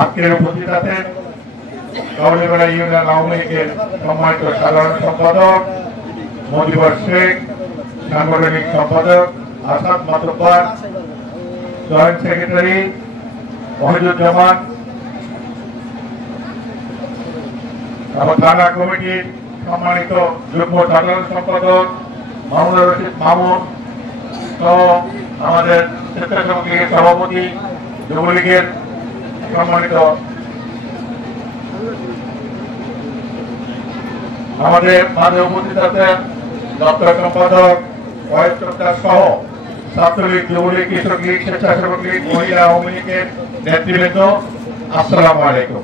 আজকের উপস্থিত আছেন কাউলিপাড়া ইউনিয়ন আওয়ামী লীগের সম্মানিত সাধারণ সম্পাদক মজিবর শেখ, সাংগঠনিক সম্পাদক আসাদ মাতব্বর, জয়েন্ট সেক্রেটারি ওয়াহিদুজ্জামান, থানা কমিটির সম্মানিত যুগ্ম সাধারণ সম্পাদক মামুনুর রশিদ মামুন সহ আমাদের স্বেচ্ছাসেবক লীগের সভাপতি, যুবলীগের সম্মানিত আমাদের মাঝে উপস্থিত আছেন দপ্তর সম্পাদক ওয়াহিদ সরকার সহ ছাত্রলীগ, যুবলীগ, কৃষক লীগ, স্বেচ্ছাসেবক লীগ, মহিলা আওয়ামী লীগের নেতৃবৃন্দ, আসসালামু আলাইকুম।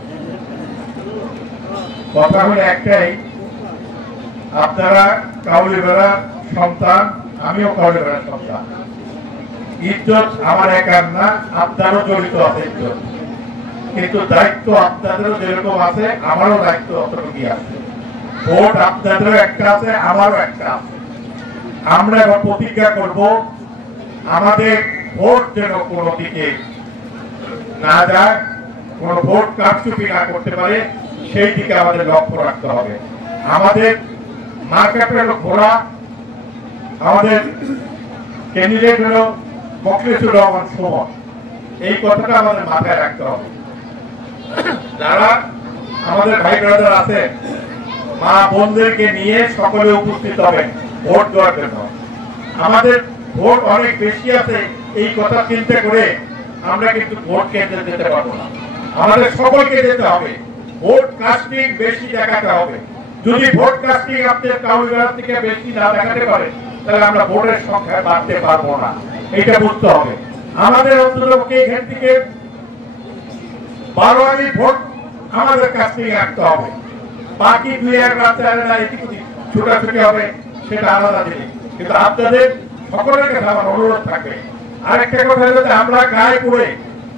কথা হলো একটাই, আপনারা কাউলিপাড়ার সন্তান, আমিও কাউলিপাড়ার সন্তান। ইজ্জত আমার একার না, আপনারও জড়িত আছে ইজ্জত, কিন্তু দায়িত্ব আপনাদেরও যেরকম আছে আমারও দায়িত্ব অতটুকুই আছে। ভোট আপনাদেরও একটা আছে, আমারও একটা আছে। আমরা এবার প্রতিজ্ঞা করব আমাদের ভোট যেন কোনো দিকে না যায়, কোন ভোট কারচুপি না করতে পারে, সেই দিকে আমাদের লক্ষ্য রাখতে হবে। আমাদের মার্কেট হলো ঘোড়া, আমাদের ক্যান্ডিডেট হলো মোখলেছুর রহমান সুমন। এই কথাটা আমাদের মাথায় রাখতে হবে। যারা আমাদের ভাই ব্রাদার আছে, মা বোনদেরকে নিয়ে সকলে উপস্থিত হবেন ভোট দেওয়ার জন্য। আমাদের ভোট অনেক বেশি আছে, এই কথা চিন্তা করে আমরা কিন্তু ভোট কেন্দ্রে যেতে পারবো না। আমাদের সকলকে যেতে হবে, ভোট কাস্টিং বেশি দেখাতে হবে। যদি ভোট কাস্টিং আপনার কাউলিপাড়া থেকে বেশি না দেখাতে পারে, তাহলে আমরা ভোটের সংখ্যা বাড়তে পারবো না, এটা বুঝতে হবে। আমাদের অন্ততপক্ষে এখান থেকে 12 ভোট আমাদের কাস্টিং রাখতে হবে। বাকি 2-1 রাতে ছুটাছুটি হবে, সেটা আলাদা জিনিস। কিন্তু আপনাদের সকলের কাছে আমার অনুরোধ থাকবে, আরেকটা কথা হলো যে আমরা গায়ে পড়ে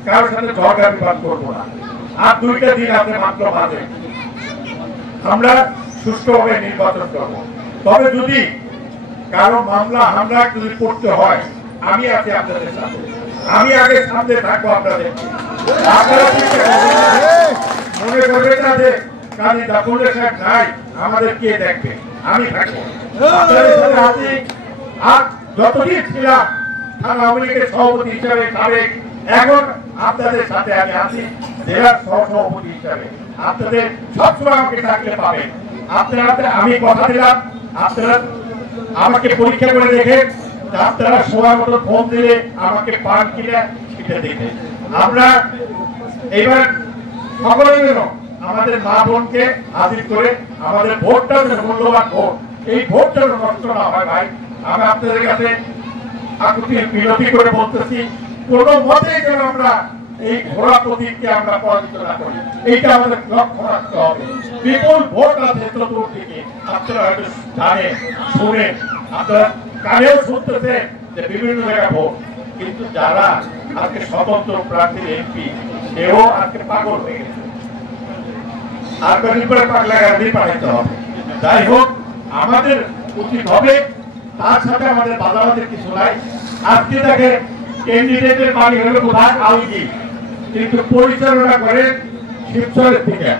কারোর সাথে ঝগড়া বিবাদ করবো না। আর 2টা দিন আছে মাত্র মাঝে, আমরা সুষ্ঠুভাবে নির্বাচন করবো। তবে যদি কারো মামলা হামলা যদি করতে হয়, আমি আছি আপনাদের সাথে, আমি আগে সামনে থাকবো আপনাদের। আপনারা মনে করবেন না যে কাজী জাফর সাহেব নাই, আমাদের কে দেখবে, আমি থাকবো আপনাদের সাথে আছি। আর যতদিন ছিলাম থানা আওয়ামী লীগের সভাপতি হিসাবে সাবেক, এখন আপনাদের সাথে আমি আছি জেলার সহসভাপতি হিসাবে। আপনাদের সবসময় আমাকে ডাকলে পাবেন। আপনারা, আমি কথা দিলাম, আপনারা আমাকে পরীক্ষা করে দেখেন, আপনারা সময় মতো ফোন দিলে আমাকে পান কিনা সেটা দেখে আমরা এবার সকলের জন্য আমাদের মা বোনকে হাজির করে আমাদের ভোটটা মূল্যবান ভোট, এই ভোটটা নষ্ট না হয় ভাই। আমি আপনাদের কাছে বিনতি করে বলতেছি, কোন মতেই যেন আমরা এই ঘোড়া প্রতীককে আমরা পরাজিত না করি, এইটা আমাদের লক্ষ্য রাখতে হবে। বিপুল ভোট আছে চতুর্দিকে, আপনারা হয়তো জানেন, শুনেন, আপনারা কানেও শুনতেছে যে বিভিন্ন জায়গায় ভোট, কিন্তু যারা আজকে স্বতন্ত্র প্রার্থীর এমপি, সেও আজকে পাগল হয়ে গেছে। আর কদিন পরে পাগলা গাড়ি পাঠাইতে হবে। যাই হোক, আমাদের উচিত হবে, তার সাথে আমাদের বাধাবাধের কিছু নাই। আজকে দেখে ক্যান্ডিডেটের বাড়ি হলো কোথায়, আলগি, কিন্তু পরিচালনা করে শিবচরের থেকে।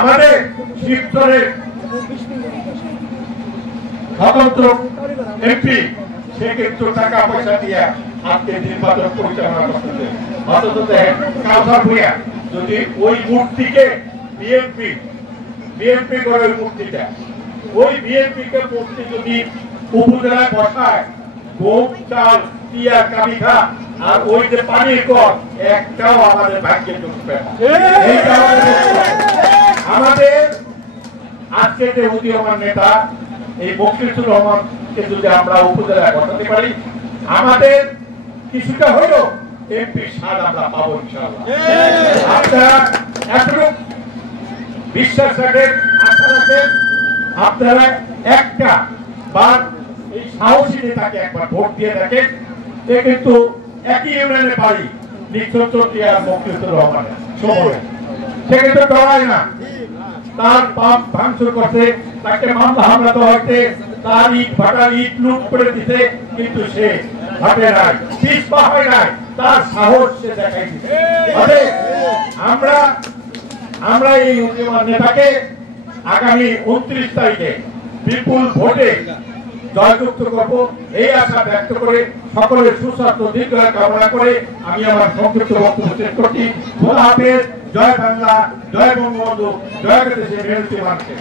আমাদের শিবচরের স্বতন্ত্র এমপি, সে কিন্তু টাকা পয়সা দিয়ে আজকে নির্বাচন পরিচালনা করতেছে। অথচ কাউসার ভূঁইয়া যদি ওই মূর্তিকে বিএনপি করে, ওই মূর্তিটা, ওই বিএনপি কে মূর্তি যদি উপজেলায় বসায়, গম চাল টিয়া কামিখা আর ওই যে পানির কর, একটাও আমাদের ভাগ্যে ঢুকবে না। আমাদের আজকে যে উদীয়মান নেতা এই মোখলেছুর রহমানকে যদি আমরা উপজেলায় বসাতে পারি, আমাদের কিছুটা হইল এমপি স্বাদ আমরা পাবো ইনশাআল্লাহ। আপনারা এতটুকু বিশ্বাস রাখেন, আশা রাখেন, আপনারা একটা বার এই সাহসী নেতাকে একবার ভোট দিয়ে দেখেন। সে কিন্তু একই ইউনিয়নের বাড়ি, নিঃসন্ত্রী আর মোখলেছুর রহমানের সময়, সে কিন্তু ডরায় না। তার পাপ ভাঙচুর করছে, তাকে মামলা হামলা তো হয়েছে, তার ইট ভাটার ইট লুট করে দিতে, কিন্তু সে ভাটে নাই, পিছপা হয় নাই, তার সাহস সে দেখাই দিচ্ছে। আমরা এই উদীয়মান নেতাকে আগামী 29 তারিখে বিপুল ভোটে জয়যুক্ত করব এই আশা ব্যক্ত করে সকলের সুস্বাস্থ্য দীর্ঘায়ু কামনা করে আমি আমার সংক্ষিপ্ত বক্তব্য শেষ করছি। খোদা হাফেজ। জয় বাংলা, জয় বঙ্গবন্ধু, জয় দেশের মেহনতি মানুষকে।